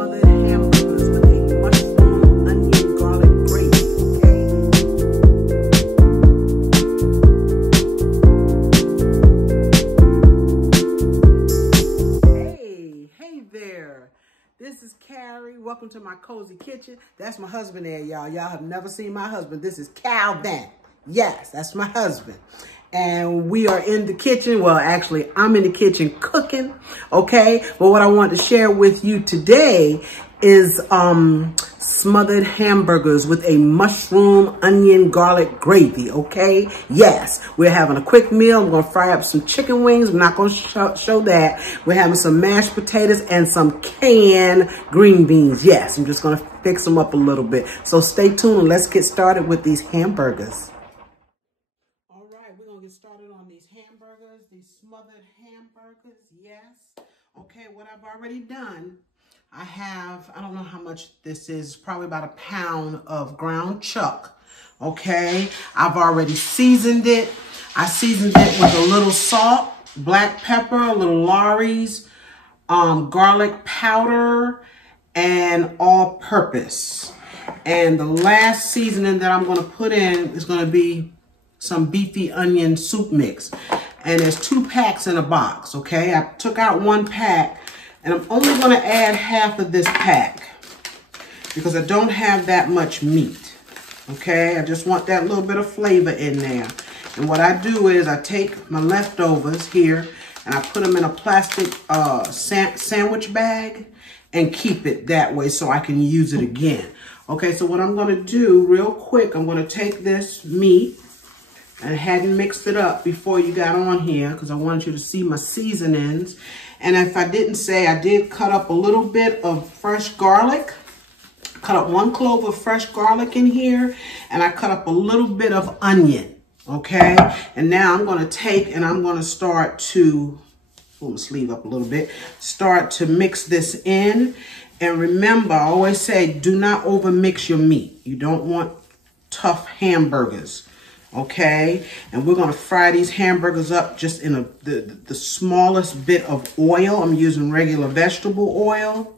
smothered hamburgers with a mushroom, onion, garlic gravy, okay? Hey there. This is Carrie. Welcome to my cozy kitchen. That's my husband there, y'all. Y'all have never seen my husband. This is Calvin. Yes, that's my husband. And we are in the kitchen. Well, actually, I'm in the kitchen cooking, okay? But what I want to share with you today is smothered hamburgers with a mushroom, onion, garlic gravy, okay? Yes, we're having a quick meal. I'm going to fry up some chicken wings. I'm not going to show that. We're having some mashed potatoes and some canned green beans. Yes, I'm just going to fix them up a little bit. So stay tuned and let's get started with these hamburgers. Started on these hamburgers, these smothered hamburgers. Yes. Okay, what I've already done, I don't know how much this is, probably about a pound of ground chuck. Okay, I've already seasoned it. I seasoned it with a little salt, black pepper, a little Lawry's, garlic powder, and all purpose. And the last seasoning that I'm going to put in is going to be some beefy onion soup mix. And there's 2 packs in a box, okay? I took out 1 pack, and I'm only going to add half of this pack because I don't have that much meat, okay? I just want that little bit of flavor in there. And what I do is I take my leftovers here, and I put them in a plastic sandwich bag and keep it that way so I can use it again. Okay, so what I'm going to do real quick, I'm going to take this meat. I hadn't mixed it up before you got on here because I wanted you to see my seasonings. And if I didn't say, I did cut up a little bit of fresh garlic. Cut up 1 clove of fresh garlic in here. And I cut up a little bit of onion. Okay. And now I'm going to take and I'm going to start to, pull my sleeve up a little bit. Start to mix this in. And remember, I always say, do not over mix your meat. You don't want tough hamburgers. Okay, and we're going to fry these hamburgers up just in the smallest bit of oil. I'm using regular vegetable oil.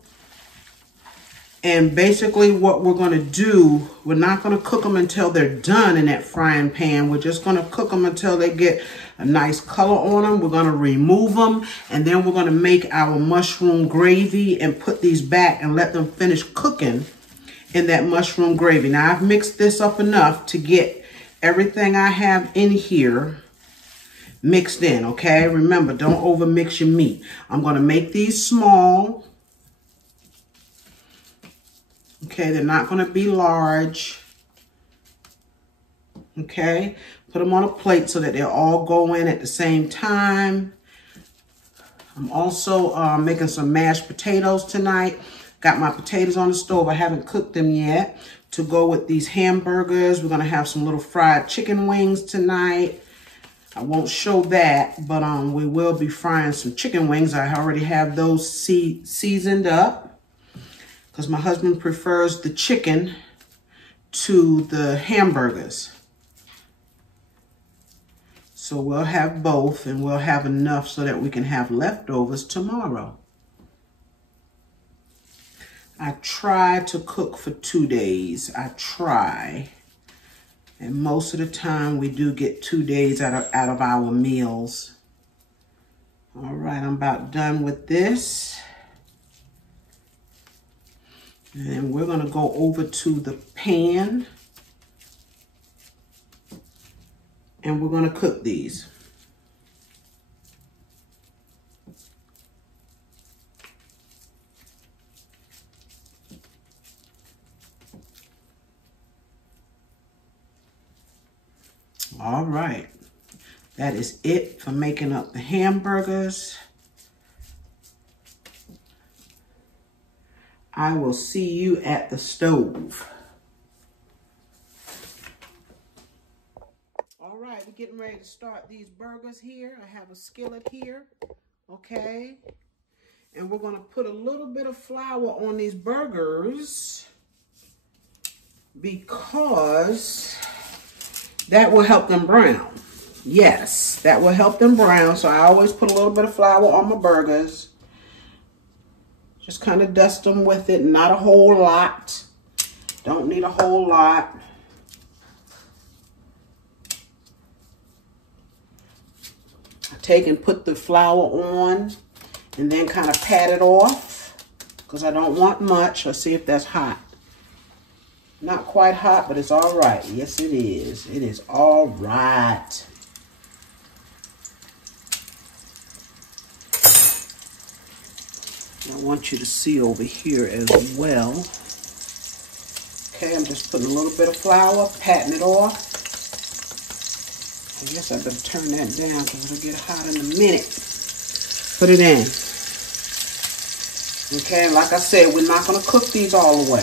And basically what we're going to do, we're not going to cook them until they're done in that frying pan. We're just going to cook them until they get a nice color on them. We're going to remove them, and then we're going to make our mushroom gravy and put these back and let them finish cooking in that mushroom gravy. Now, I've mixed this up enough to get everything I have in here mixed in, okay? Remember, don't over mix your meat. I'm going to make these small. Okay, they're not going to be large. Okay, put them on a plate so that they'll all go in at the same time. I'm also making some mashed potatoes tonight. Got my potatoes on the stove. I haven't cooked them yet. To go with these hamburgers, we're going to have some little fried chicken wings tonight. I won't show that, but we will be frying some chicken wings. I already have those seasoned up because my husband prefers the chicken to the hamburgers. So we'll have both, and we'll have enough so that we can have leftovers tomorrow. I try to cook for 2 days. I try. And most of the time we do get 2 days out of our meals. All right, I'm about done with this. And we're going to go over to the pan. And we're going to cook these. All right, that is it for making up the hamburgers. I will see you at the stove. All right, we're getting ready to start these burgers here. I have a skillet here, okay? And we're gonna put a little bit of flour on these burgers because that will help them brown. Yes, that will help them brown. So I always put a little bit of flour on my burgers Just kind of dust them with it, not a whole lot. Don't need a whole lot. I take and put the flour on and then kind of pat it off because I don't want much. Let's see if that's hot. Not quite hot, but it's all right. Yes, it is. It is all right. I want you to see over here as well. Okay, I'm just putting a little bit of flour, patting it off. I guess I better turn that down because it'll get hot in a minute. Put it in. Okay, like I said, we're not going to cook these all the way.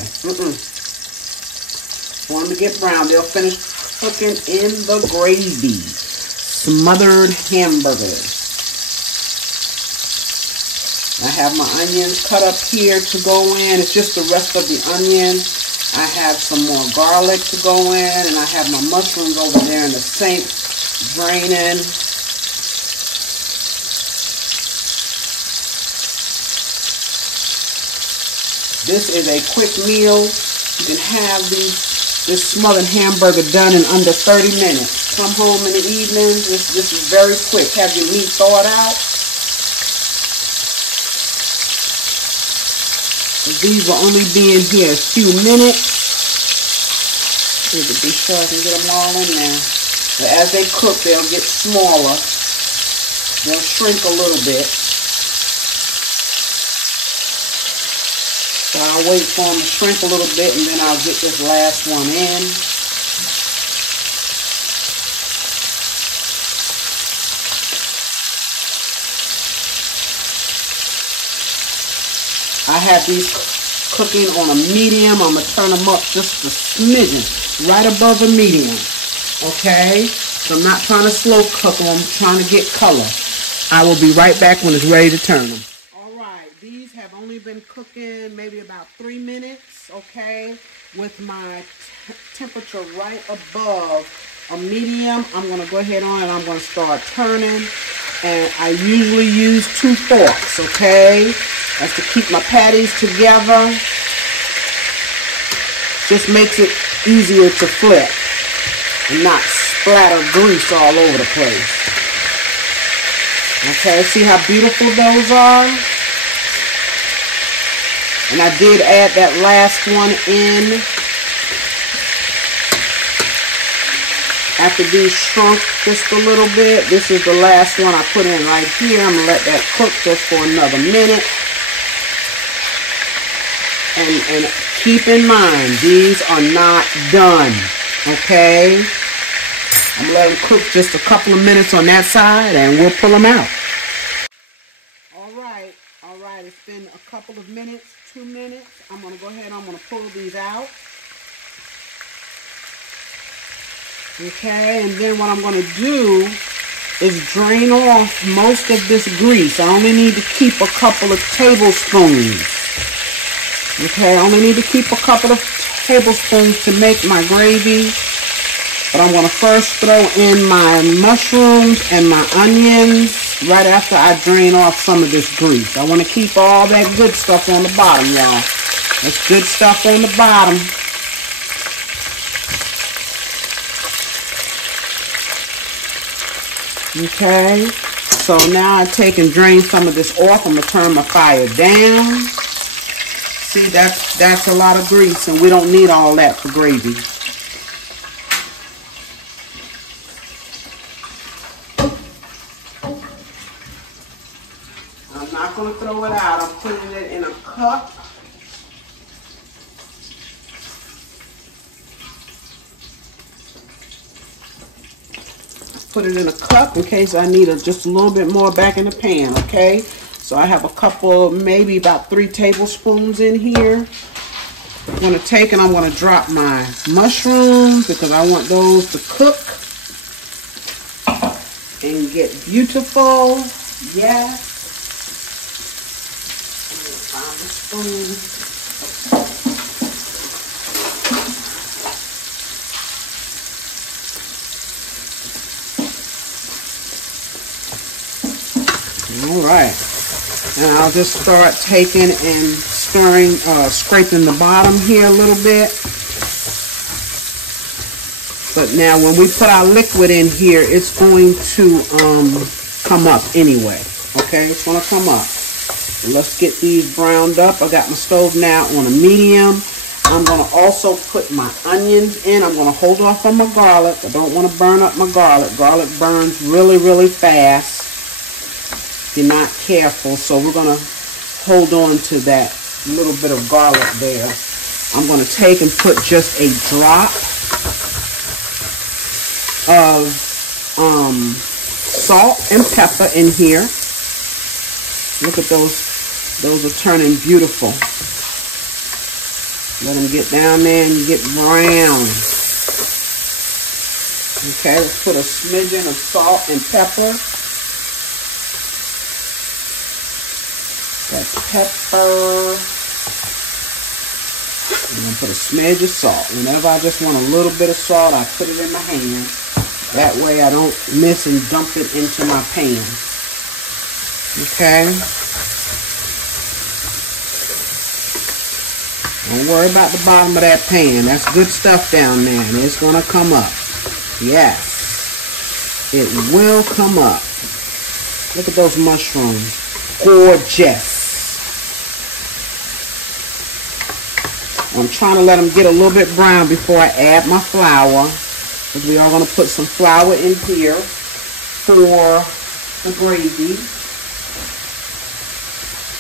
Want them to get brown. They'll finish cooking in the gravy. Smothered hamburgers. I have my onions cut up here to go in. It's just the rest of the onion. I have some more garlic to go in, and I have my mushrooms over there in the sink, draining. This is a quick meal. You can have this smothered hamburger done in under 30 minutes. Come home in the evenings. This is very quick. Have your meat thawed out. These will only be in here a few minutes. Need to be sure I can get them all in there. But as they cook, they'll get smaller. They'll shrink a little bit. So I'll wait for them to shrink a little bit, and then I'll get this last one in. I have these cooking on a medium. I'm going to turn them up just a smidgen, right above a medium. Okay? So I'm not trying to slow cook them. I'm trying to get color. I will be right back when it's ready to turn them. All right. These have only been cooking maybe about 3 minutes, okay? With my temperature right above a medium, I'm going to go ahead on and I'm going to start turning. And I usually use 2 forks, okay? That's to keep my patties together. Just makes it easier to flip and not splatter grease all over the place. Okay, see how beautiful those are? And I did add that last one in. After these shrunk just a little bit, this is the last one I put in right here. I'm going to let that cook just for another minute. And keep in mind, these are not done, okay? I'm going to let them cook just a couple of minutes on that side, and we'll pull them out. All right. It's been a couple of minutes, 2 minutes. I'm going to go ahead and I'm going to pull these out. Okay, and then what I'm going to do is drain off most of this grease. I only need to keep a couple of tablespoons. Okay, I only need to keep a couple of tablespoons to make my gravy. But I'm going to first throw in my mushrooms and my onions right after I drain off some of this grease. I want to keep all that good stuff on the bottom, y'all. That's good stuff on the bottom. Okay, so now I take and drain some of this off. I'm going to turn my fire down. See, that's a lot of grease, and we don't need all that for gravy. I'm not going to throw it out. I'm putting it in a cup. Put it in a cup in case I need just a little bit more back in the pan, okay? So I have a couple, maybe about 3 tablespoons in here. I'm going to take and I'm going to drop my mushrooms because I want those to cook and get beautiful. Yes. Find the spoon. All right. And I'll just start taking and stirring, scraping the bottom here a little bit. But now when we put our liquid in here, it's going to come up anyway. Okay, it's going to come up. Let's get these browned up. I got my stove now on a medium. I'm going to also put my onions in. I'm going to hold off on my garlic. I don't want to burn up my garlic. Garlic burns really, really fast if you're not careful. So we're going to hold on to that little bit of garlic there. I'm going to take and put just a drop of salt and pepper in here. Look at those. Those are turning beautiful. Let them get down there and get brown. Okay, let's put a smidgen of salt and pepper. That's pepper. I'm going to put a smidge of salt. Whenever I just want a little bit of salt, I put it in my hand. That way I don't miss and dump it into my pan. Okay. Don't worry about the bottom of that pan. That's good stuff down there, and it's going to come up. Yes, it will come up. Look at those mushrooms. Gorgeous. I'm trying to let them get a little bit brown before I add my flour, because we are going to put some flour in here for the gravy.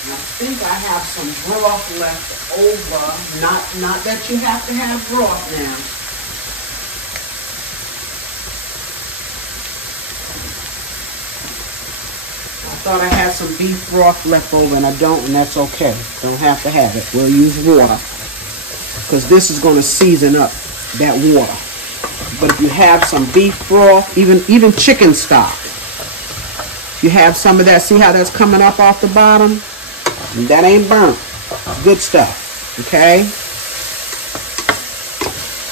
I think I have some broth left over. Not that you have to have broth now. I thought I had some beef broth left over, and I don't, and that's okay. Don't have to have it. We'll use water, because this is going to season up that water. But if you have some beef broth, even chicken stock, you have some of that. See how that's coming up off the bottom? That ain't burnt. Good stuff. Okay?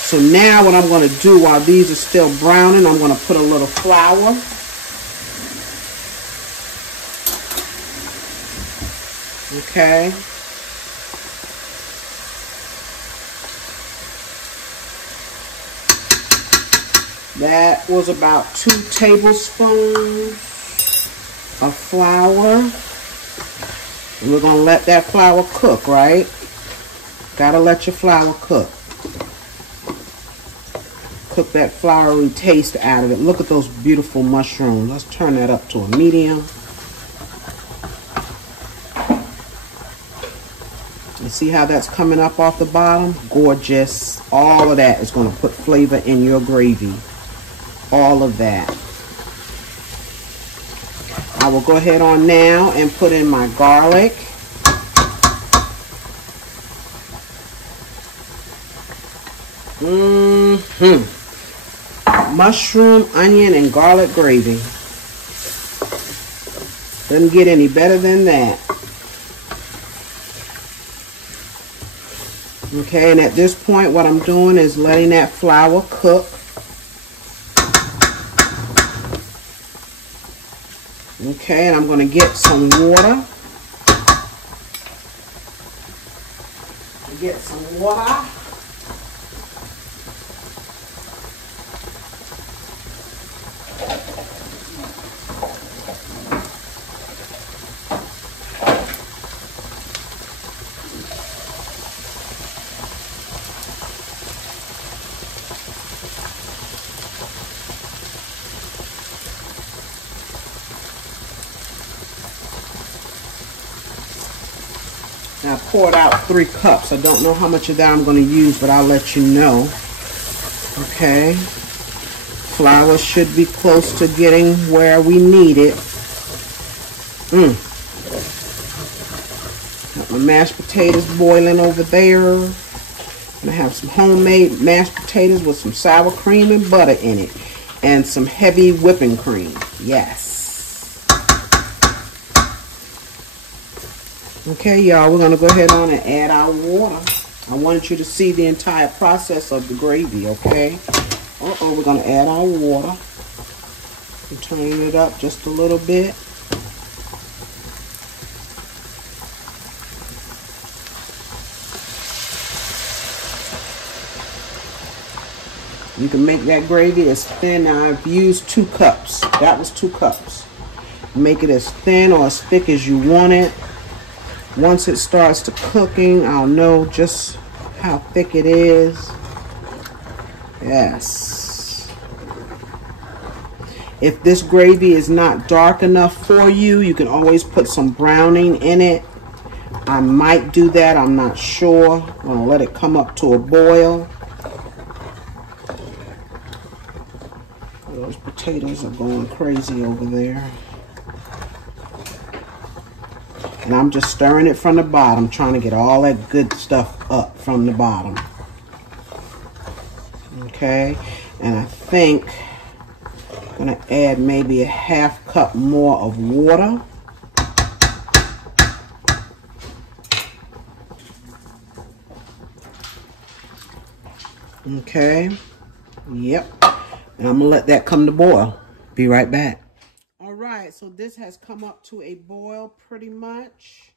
So now what I'm going to do while these are still browning, I'm going to put a little flour. Okay? That was about 2 tablespoons of flour. And we're going to let that flour cook, right? Gotta let your flour cook. Cook that floury taste out of it. Look at those beautiful mushrooms. Let's turn that up to a medium. You see how that's coming up off the bottom? Gorgeous. All of that is going to put flavor in your gravy. All of that. I will go ahead on now and put in my garlic. Mushroom, onion, and garlic gravy. Doesn't get any better than that. Okay, and at this point what I'm doing is letting that flour cook. Okay, and I'm going to get some water. Get some water. Now I poured out 3 cups. I don't know how much of that I'm going to use, but I'll let you know. Okay. Flour should be close to getting where we need it. Got my mashed potatoes boiling over there. And I have some homemade mashed potatoes with some sour cream and butter in it. And some heavy whipping cream. Yes. Okay, y'all, we're going to go ahead on and add our water. I wanted you to see the entire process of the gravy, okay? We're going to add our water. I'm turning it up just a little bit. You can make that gravy as thin. Now I've used 2 cups. That was 2 cups. Make it as thin or as thick as you want it. Once it starts to cooking, I'll know just how thick it is. Yes. If this gravy is not dark enough for you, you can always put some browning in it. I might do that. I'm not sure. I'm going to let it come up to a boil. Those potatoes are going crazy over there. And I'm just stirring it from the bottom, trying to get all that good stuff up from the bottom. Okay, and I think I'm going to add maybe a ½ cup more of water. Okay, yep. And I'm going to let that come to boil. Be right back. All right, so this has come up to a boil pretty much.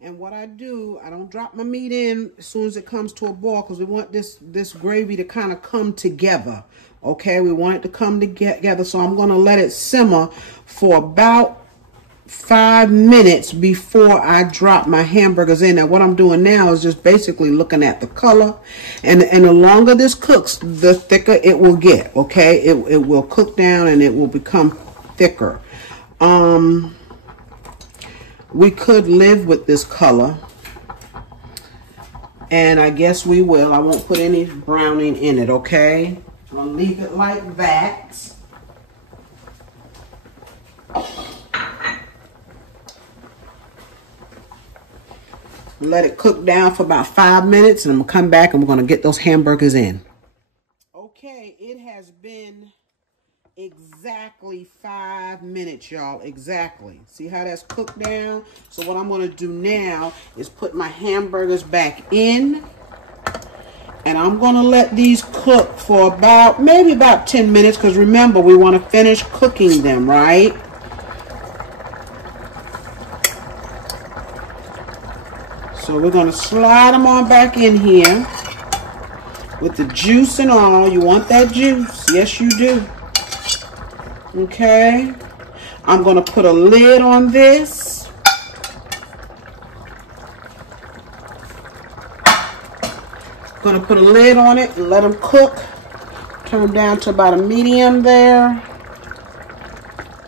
And what I do, I don't drop my meat in as soon as it comes to a boil because we want this gravy to kind of come together. Okay, we want it to come together. So I'm going to let it simmer for about 5 minutes before I drop my hamburgers in. Now what I'm doing now is just basically looking at the color, and the longer this cooks, the thicker it will get. Okay, it will cook down and it will become thicker. We could live with this color, and I guess we will. I won't put any browning in it. Okay, I'll leave it like that. Let it cook down for about 5 minutes, and I'm going to come back and we're going to get those hamburgers in. Okay, it has been exactly 5 minutes, y'all. Exactly. See how that's cooked down? So what I'm going to do now is put my hamburgers back in. And I'm going to let these cook for maybe about 10 minutes. Because remember, we want to finish cooking them, right? So we're going to slide them on back in here with the juice and all. You want that juice? Yes, you do. Okay. I'm going to put a lid on this. Going to put a lid on it and let them cook. Turn them down to about a medium there.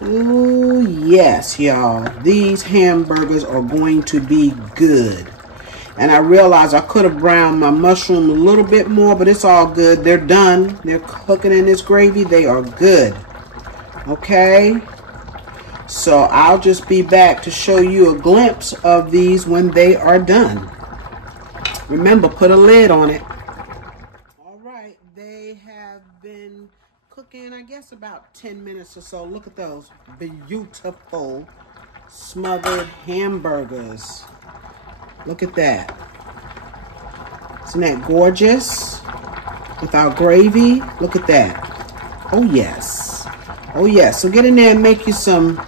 Ooh, yes, y'all. These hamburgers are going to be good. And I realized I could have browned my mushroom a little bit more, but it's all good. They're done. They're cooking in this gravy. They are good. Okay? So I'll just be back to show you a glimpse of these when they are done. Remember, put a lid on it. All right. They have been cooking, I guess, about 10 minutes or so. Look at those beautiful smothered hamburgers. Look at that. Isn't that gorgeous? With our gravy. Look at that. Oh, yes. Oh, yes. So get in there and make you some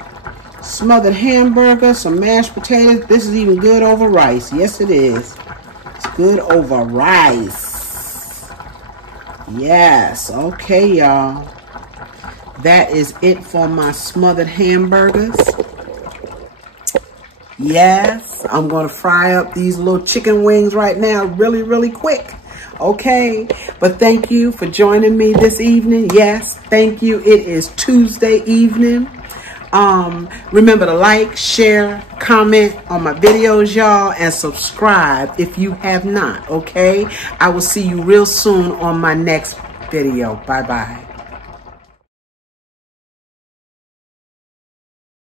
smothered hamburger, some mashed potatoes. This is even good over rice. Yes, it is. It's good over rice. Yes. Okay, y'all. That is it for my smothered hamburgers. Yes, I'm going to fry up these little chicken wings right now really, really quick. Okay, but thank you for joining me this evening. Yes, thank you. It is Tuesday evening. Remember to like, share, comment on my videos, y'all, and subscribe if you have not, okay? I will see you real soon on my next video. Bye-bye.